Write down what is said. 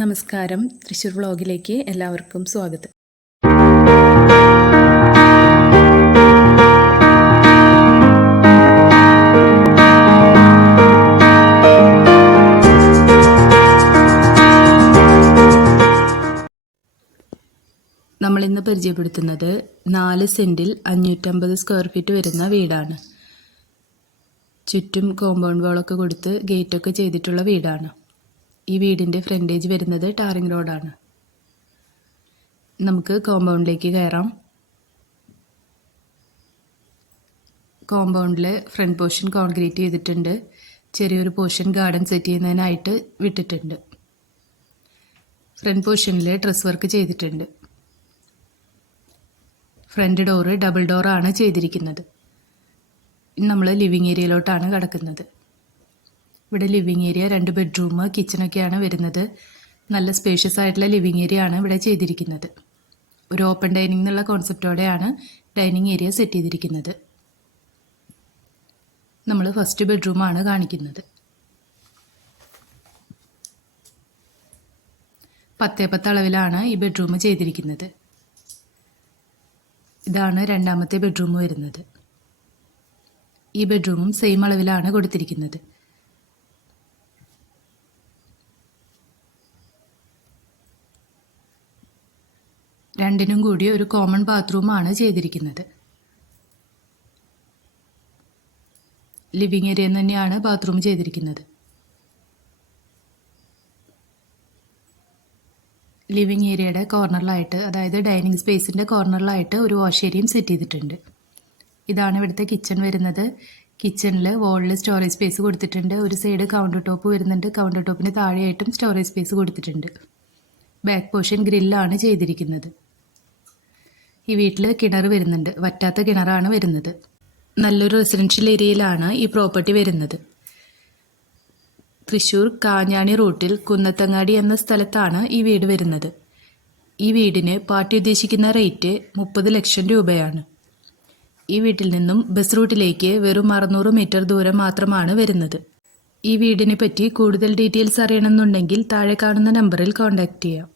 നമസ്കാരം, തൃശ്ശൂർ വ്ളോഗിലേക്ക് എല്ലാവർക്കും സ്വാഗതം. നമ്മളിന്ന് പരിചയപ്പെടുത്തുന്നത് 4 സെൻറ്റിൽ 550 സ്ക്വയർ ഫീറ്റ് വരുന്ന വീടാണ്. ചുറ്റും കോമ്പൗണ്ട് വാളൊക്കെ കൊടുത്ത് ഗേറ്റൊക്കെ ചെയ്തിട്ടുള്ള വീടാണ്. ഈ വീടിൻ്റെ ഫ്രണ്ടേജ് വരുന്നത് ടാറിംഗ് റോഡാണ്. നമുക്ക് കോമ്പൗണ്ടിലേക്ക് കയറാം. കോമ്പൗണ്ടിൽ ഫ്രണ്ട് പോർഷൻ കോൺക്രീറ്റ് ചെയ്തിട്ടുണ്ട്. ചെറിയൊരു പോർഷൻ ഗാർഡൻ സെറ്റ് ചെയ്യുന്നതിനായിട്ട് വിട്ടിട്ടുണ്ട്. ഫ്രണ്ട് പോർഷനിൽ ഡ്രസ് വർക്ക് ചെയ്തിട്ടുണ്ട്. ഫ്രണ്ട് ഡോറ് ഡബിൾ ഡോറാണ് ചെയ്തിരിക്കുന്നത്. നമ്മൾ ലിവിങ് ഏരിയയിലോട്ടാണ് കടക്കുന്നത്. ഇവിടെ ലിവിങ് ഏരിയ 2 ബെഡ്റൂം കിച്ചണൊക്കെയാണ് വരുന്നത്. നല്ല സ്പേഷ്യസ് ആയിട്ടുള്ള ലിവിങ് ഏരിയ ആണ് ഇവിടെ ചെയ്തിരിക്കുന്നത്. ഒരു ഓപ്പൺ ഡൈനിങ് എന്നുള്ള കോൺസെപ്റ്റോടെയാണ് ഡൈനിങ് ഏരിയ സെറ്റ് ചെയ്തിരിക്കുന്നത്. നമ്മൾ ഫസ്റ്റ് ബെഡ്റൂമാണ് കാണിക്കുന്നത്. 10x10 അളവിലാണ് ഈ ബെഡ്റൂം ചെയ്തിരിക്കുന്നത്. ഇതാണ് രണ്ടാമത്തെ ബെഡ്റൂം വരുന്നത്. ഈ ബെഡ്റൂമും സെയിം അളവിലാണ് കൊടുത്തിരിക്കുന്നത്. രണ്ടിനും കൂടി ഒരു കോമൺ ബാത്റൂമാണ് ചെയ്തിരിക്കുന്നത്. ലിവിങ് ഏരിയ തന്നെയാണ് ബാത്റൂം ചെയ്തിരിക്കുന്നത്. ലിവിങ് ഏരിയയുടെ കോർണറിലായിട്ട്, അതായത് ഡൈനിങ് സ്പേസിൻ്റെ കോർണറിലായിട്ട് ഒരു വാഷ് ഏരിയയും സെറ്റ് ചെയ്തിട്ടുണ്ട്. ഇതാണ് ഇവിടുത്തെ കിച്ചൺ വരുന്നത്. കിച്ചണിൽ വോളിൽ സ്റ്റോറേജ് സ്പേസ് കൊടുത്തിട്ടുണ്ട്. ഒരു സൈഡ് കൗണ്ടർ ടോപ്പ് വരുന്നുണ്ട്. കൗണ്ടർ ടോപ്പിന് താഴെയായിട്ടും സ്റ്റോറേജ് സ്പേസ് കൊടുത്തിട്ടുണ്ട്. ബാക്ക് പോർഷൻ ഗ്രില്ലാണ് ചെയ്തിരിക്കുന്നത്. ഈ വീട്ടിൽ കിണർ വരുന്നുണ്ട്. വറ്റാത്ത കിണറാണ് വരുന്നത്. നല്ലൊരു റെസിഡൻഷ്യൽ ഏരിയയിലാണ് ഈ പ്രോപ്പർട്ടി വരുന്നത്. തൃശ്ശൂർ കാഞ്ഞാണി റൂട്ടിൽ കുന്നത്തങ്ങാടി എന്ന സ്ഥലത്താണ് ഈ വീട് വരുന്നത്. ഈ വീടിന് പാർട്ടി ഉദ്ദേശിക്കുന്ന റേറ്റ് 30 ലക്ഷം രൂപയാണ്. ഈ വീട്ടിൽ നിന്നും ബസ് റൂട്ടിലേക്ക് വെറും 600 മീറ്റർ ദൂരം മാത്രമാണ് വരുന്നത്. ഈ വീടിനെ പറ്റി കൂടുതൽ ഡീറ്റെയിൽസ് അറിയണമെന്നുണ്ടെങ്കിൽ താഴെ കാണുന്ന നമ്പറിൽ കോൺടാക്റ്റ് ചെയ്യാം.